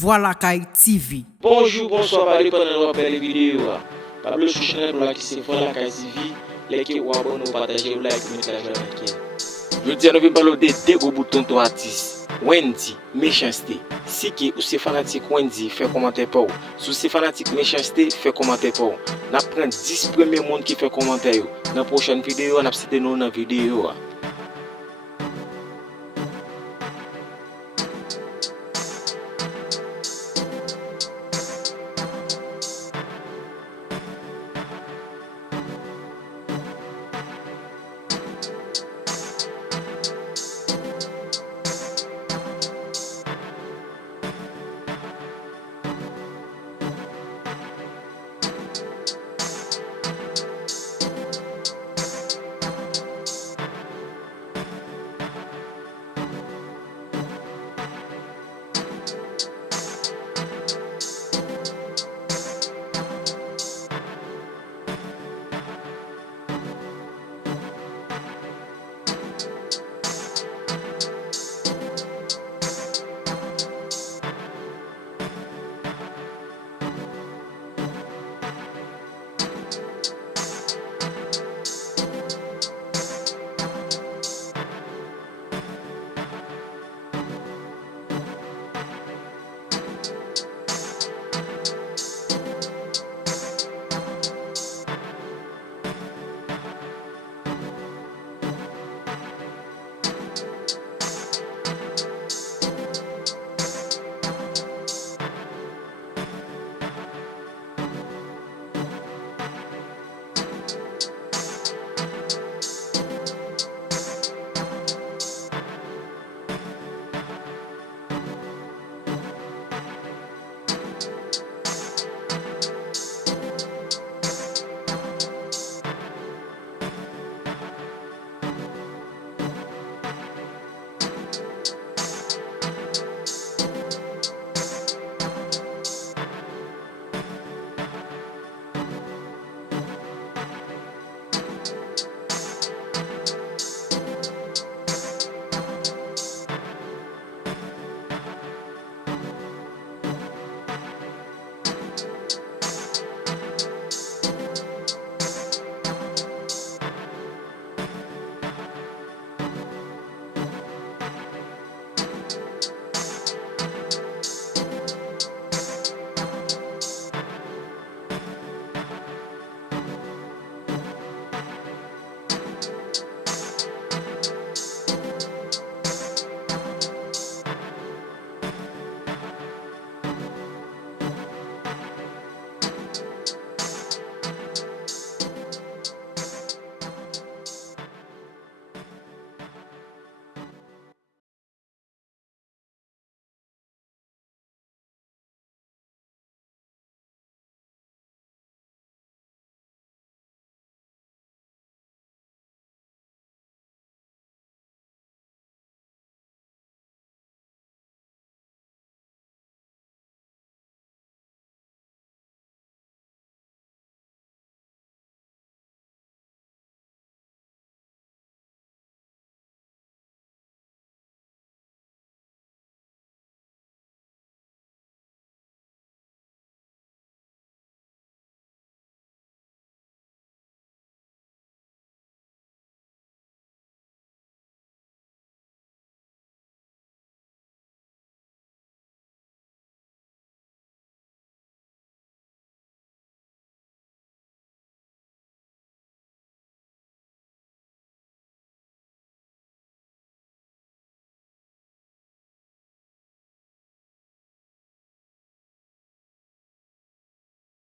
Voilà Kai TV. Bonjour, bonsoir, parlez pendant nous appelle les vidéos. Pablo sur chaîne pour la qui c'est Voilà Kai TV. Likez ou abonnez ou partagez ou like, mettez la like. Je dis à nous parler de deux gros boutons ton atis. Wendyyy, méchanst. Si qui ou c'est fanatik Wendyyy, fait commentaire pour vous. Si c'est fanatik méchanst, fait commentaire pour vous. N'a prend 10 premiers monde qui fait commentaire. Dans la prochaine vidéo, on a cité nous dans la vidéo.